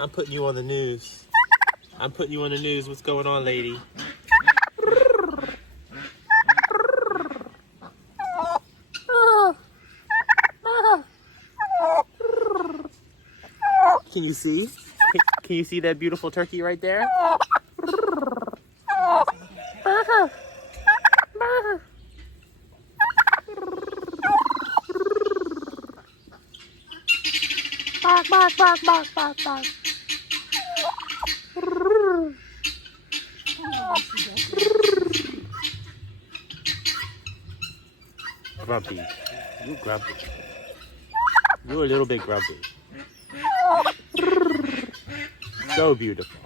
I'm putting you on the news. I'm putting you on the news. What's going on, lady? Can you see? Can you see that beautiful turkey right there? Bark, bark, bark, bark, bark, bark. Grumpy. You grumpy. You're a little bit grumpy. So beautiful.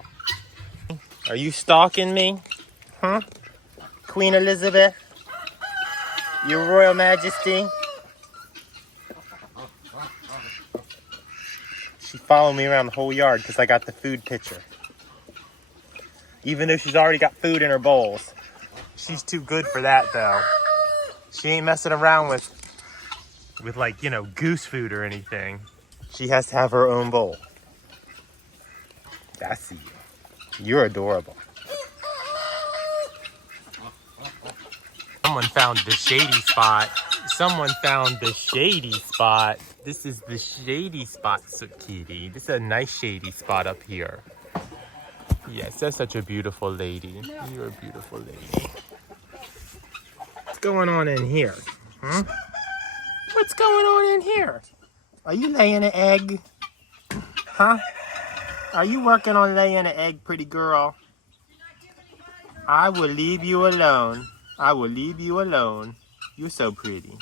Are you stalking me? Huh? Queen Elizabeth? Your Royal Majesty? She followed me around the whole yard because I got the food pitcher. Even though she's already got food in her bowls. She's too good for that though. She ain't messing around with like, you know, goose food or anything. She has to have her own bowl. I see you. You're adorable. Someone found the shady spot. Someone found the shady spot. This is the shady spot, kitty. This is a nice shady spot up here. Yes, that's such a beautiful lady. You're a beautiful lady. What's going on in here? Huh? What's going on in here? Are you laying an egg? Huh? Are you working on laying an egg, pretty girl? I will leave you alone. I will leave you alone. You're so pretty.